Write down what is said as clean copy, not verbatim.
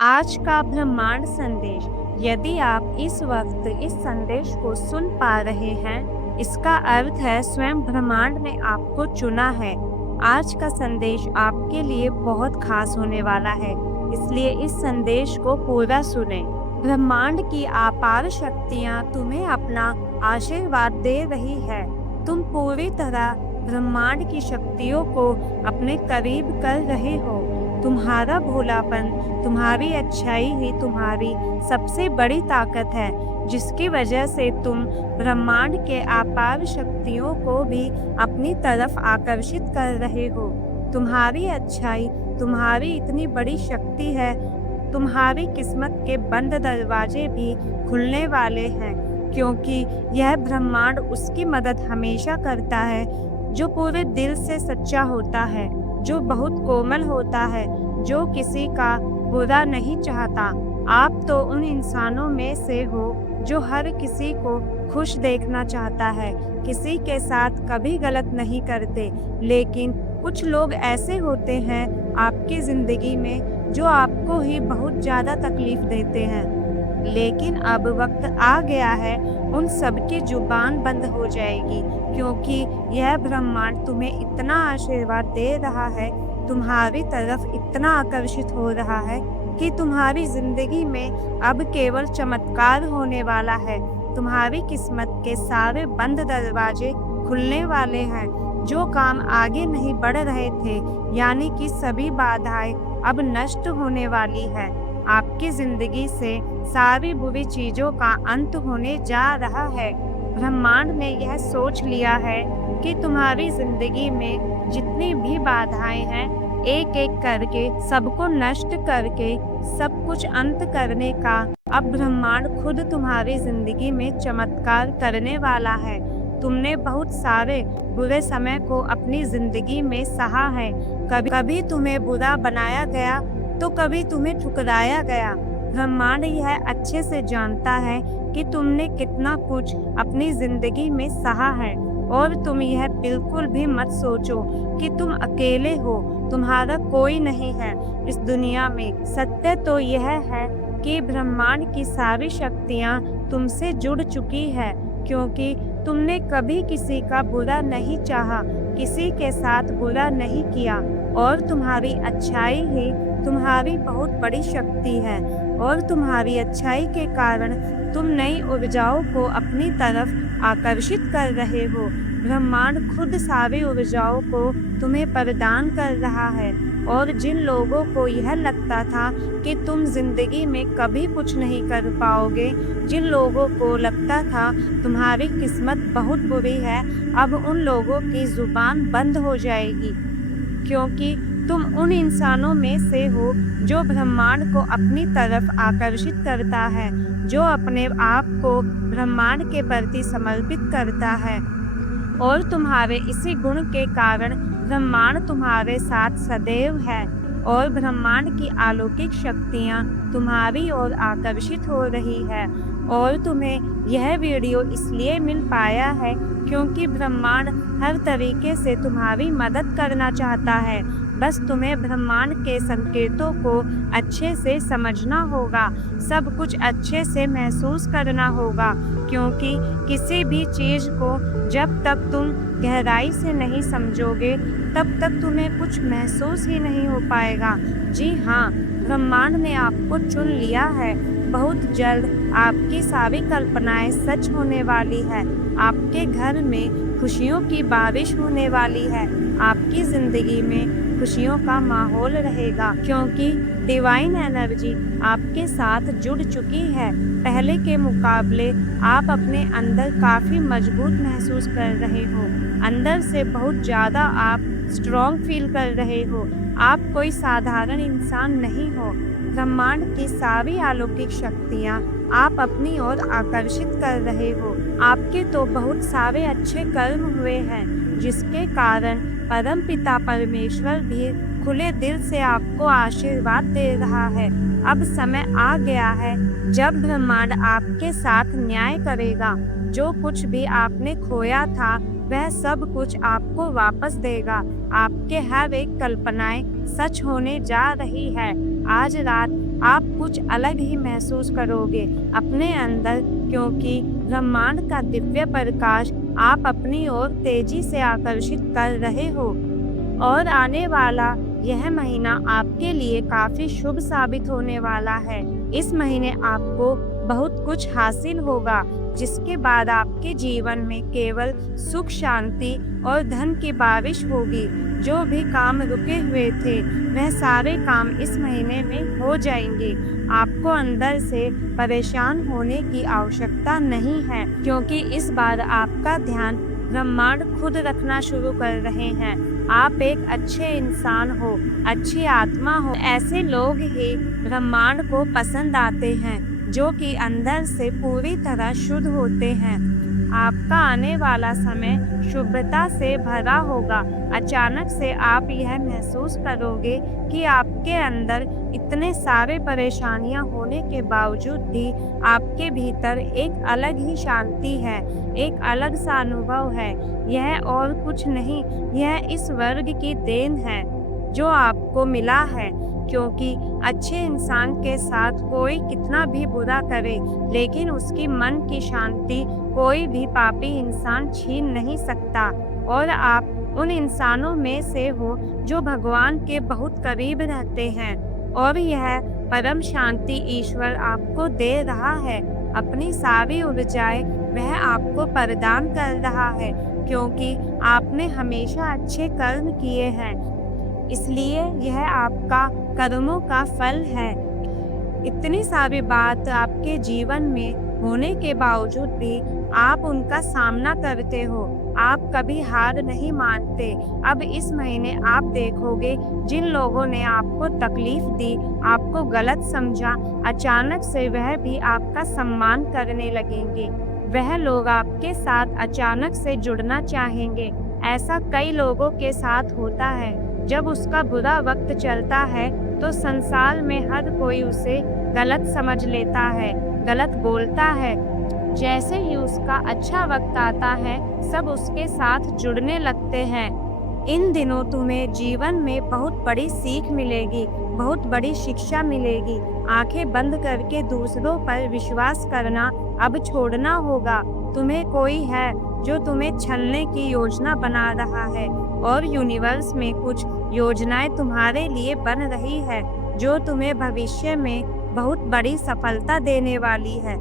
आज का ब्रह्मांड संदेश। यदि आप इस वक्त इस संदेश को सुन पा रहे हैं, इसका अर्थ है स्वयं ब्रह्मांड ने आपको चुना है। आज का संदेश आपके लिए बहुत खास होने वाला है, इसलिए इस संदेश को पूरा सुने। ब्रह्मांड की अपार शक्तियाँ तुम्हें अपना आशीर्वाद दे रही है। तुम पूरी तरह ब्रह्मांड की शक्तियों को अपने करीब कर रहे हो। तुम्हारा भोलापन, तुम्हारी अच्छाई ही तुम्हारी सबसे बड़ी ताकत है, जिसकी वजह से तुम ब्रह्मांड के अपार शक्तियों को भी अपनी तरफ आकर्षित कर रहे हो। तुम्हारी अच्छाई तुम्हारी इतनी बड़ी शक्ति है, तुम्हारी किस्मत के बंद दरवाजे भी खुलने वाले हैं, क्योंकि यह ब्रह्मांड उसकी मदद हमेशा करता है जो पूरे दिल से सच्चा होता है, जो बहुत कोमल होता है, जो किसी का बुरा नहीं चाहता। आप तो उन इंसानों में से हो जो हर किसी को खुश देखना चाहता है, किसी के साथ कभी गलत नहीं करते। लेकिन कुछ लोग ऐसे होते हैं आपकी ज़िंदगी में जो आपको ही बहुत ज़्यादा तकलीफ देते हैं। लेकिन अब वक्त आ गया है, उन सब की जुबान बंद हो जाएगी, क्योंकि यह ब्रह्मांड तुम्हें इतना आशीर्वाद दे रहा है, तुम्हारी तरफ इतना आकर्षित हो रहा है कि तुम्हारी जिंदगी में अब केवल चमत्कार होने वाला है। तुम्हारी किस्मत के सारे बंद दरवाजे खुलने वाले हैं। जो काम आगे नहीं बढ़ रहे थे, यानी कि सभी बाधाएं अब नष्ट होने वाली है। आपकी जिंदगी से सारी बुरी चीजों का अंत होने जा रहा है। ब्रह्मांड ने यह सोच लिया है कि तुम्हारी जिंदगी में जितनी भी बाधाएं हैं, एक एक करके सबको नष्ट करके सब कुछ अंत करने का अब ब्रह्मांड खुद तुम्हारी जिंदगी में चमत्कार करने वाला है। तुमने बहुत सारे बुरे समय को अपनी जिंदगी में सहा है। कभी तुम्हें बुरा बनाया गया तो कभी तुम्हें ठुकराया गया। ब्रह्मांड यह अच्छे से जानता है कि तुमने कितना कुछ अपनी जिंदगी में सहा है, और तुम यह बिल्कुल भी मत सोचो कि तुम अकेले हो। तुम्हारा कोई नहीं है इस दुनिया में। सत्य तो यह है कि ब्रह्मांड की सारी शक्तियाँ तुमसे जुड़ चुकी है, क्योंकि तुमने कभी किसी का बुरा नहीं चाहा, किसी के साथ बुरा नहीं किया, और तुम्हारी अच्छाई ही तुम्हारी बहुत बड़ी शक्ति है। और तुम्हारी अच्छाई के कारण तुम नई ऊर्जाओं को अपनी तरफ आकर्षित कर रहे हो। ब्रह्मांड खुद सारी ऊर्जाओं को तुम्हें प्रदान कर रहा है। और जिन लोगों को यह लगता था कि तुम जिंदगी में कभी कुछ नहीं कर पाओगे, जिन लोगों को लगता था तुम्हारी किस्मत बहुत बुरी है, अब उन लोगों की जुबान बंद हो जाएगी, क्योंकि तुम उन इंसानों में से हो जो ब्रह्मांड को अपनी तरफ आकर्षित करता है, जो अपने आप को ब्रह्मांड के प्रति समर्पित करता है। और तुम्हारे इसी गुण के कारण ब्रह्मांड तुम्हारे साथ सदैव है, और ब्रह्मांड की अलौकिक शक्तियाँ तुम्हारी ओर आकर्षित हो रही है। और तुम्हें यह वीडियो इसलिए मिल पाया है क्योंकि ब्रह्मांड हर तरीके से तुम्हारी मदद करना चाहता है। बस तुम्हें ब्रह्मांड के संकेतों को अच्छे से समझना होगा, सब कुछ अच्छे से महसूस करना होगा, क्योंकि किसी भी चीज़ को जब तक तुम गहराई से नहीं समझोगे, तब तक तुम्हें कुछ महसूस ही नहीं हो पाएगा। जी हाँ, ब्रह्मांड ने आपको चुन लिया है। बहुत जल्द आपकी सारी कल्पनाएं सच होने वाली है। आपके घर में खुशियों की बारिश होने वाली है। आपकी ज़िंदगी में खुशियों का माहौल रहेगा, क्योंकि डिवाइन एनर्जी आपके साथ जुड़ चुकी है। पहले के मुकाबले आप अपने अंदर काफ़ी मजबूत महसूस कर रहे हो। अंदर से बहुत ज़्यादा आप स्ट्रॉन्ग फील कर रहे हो। आप कोई साधारण इंसान नहीं हो। ब्रह्मांड की सारी अलौकिक शक्तियाँ आप अपनी ओर आकर्षित कर रहे हो। आपके तो बहुत सारे अच्छे कर्म हुए हैं, जिसके कारण परम पिता परमेश्वर भी खुले दिल से आपको आशीर्वाद दे रहा है। अब समय आ गया है जब ब्रह्मांड आपके साथ न्याय करेगा। जो कुछ भी आपने खोया था, वह सब कुछ आपको वापस देगा। आपके हर एक कल्पनाएं सच होने जा रही है। आज रात आप कुछ अलग ही महसूस करोगे अपने अंदर, क्योंकि ब्रह्मांड का दिव्य प्रकाश आप अपनी ओर तेजी से आकर्षित कर रहे हो। और आने वाला यह महीना आपके लिए काफी शुभ साबित होने वाला है। इस महीने आपको बहुत कुछ हासिल होगा, जिसके बाद आपके जीवन में केवल सुख, शांति और धन की बारिश होगी। जो भी काम रुके हुए थे, वह सारे काम इस महीने में हो जाएंगे। आपको अंदर से परेशान होने की आवश्यकता नहीं है, क्योंकि इस बार आपका ध्यान ब्रह्मांड खुद रखना शुरू कर रहे हैं। आप एक अच्छे इंसान हो, अच्छी आत्मा हो। ऐसे लोग ही ब्रह्मांड को पसंद आते हैं, जो कि अंदर से पूरी तरह शुद्ध होते हैं। आपका आने वाला समय शुभता से भरा होगा। अचानक से आप यह महसूस करोगे कि आपके अंदर इतने सारे परेशानियां होने के बावजूद भी आपके भीतर एक अलग ही शांति है, एक अलग सा अनुभव है। यह और कुछ नहीं, यह इस वर्ग की देन है जो आपको मिला है, क्योंकि अच्छे इंसान के साथ कोई कितना भी बुरा करे, लेकिन उसकी मन की शांति कोई भी पापी इंसान छीन नहीं सकता। और आप उन इंसानों में से हो जो भगवान के बहुत करीब रहते हैं, और यह परम शांति ईश्वर आपको दे रहा है। अपनी सारी ऊर्जाएं वह आपको प्रदान कर रहा है, क्योंकि आपने हमेशा अच्छे कर्म किए हैं, इसलिए यह आपका कर्मों का फल है। इतनी सारी बात आपके जीवन में होने के बावजूद भी आप उनका सामना करते हो। आप कभी हार नहीं मानते। अब इस महीने आप देखोगे जिन लोगों ने आपको तकलीफ दी, आपको गलत समझा, अचानक से वह भी आपका सम्मान करने लगेंगे। वह लोग आपके साथ अचानक से जुड़ना चाहेंगे। ऐसा कई लोगों के साथ होता है। जब उसका बुरा वक्त चलता है तो संसार में हर कोई उसे गलत समझ लेता है, गलत बोलता है। जैसे ही उसका अच्छा वक्त आता है, सब उसके साथ जुड़ने लगते हैं। इन दिनों तुम्हें जीवन में बहुत बड़ी सीख मिलेगी, बहुत बड़ी शिक्षा मिलेगी। आंखें बंद करके दूसरों पर विश्वास करना अब छोड़ना होगा। तुम्हें कोई है जो तुम्हें छलने की योजना बना रहा है, और यूनिवर्स में कुछ योजनाएं तुम्हारे लिए बन रही है, जो तुम्हें भविष्य में बहुत बड़ी सफलता देने वाली है।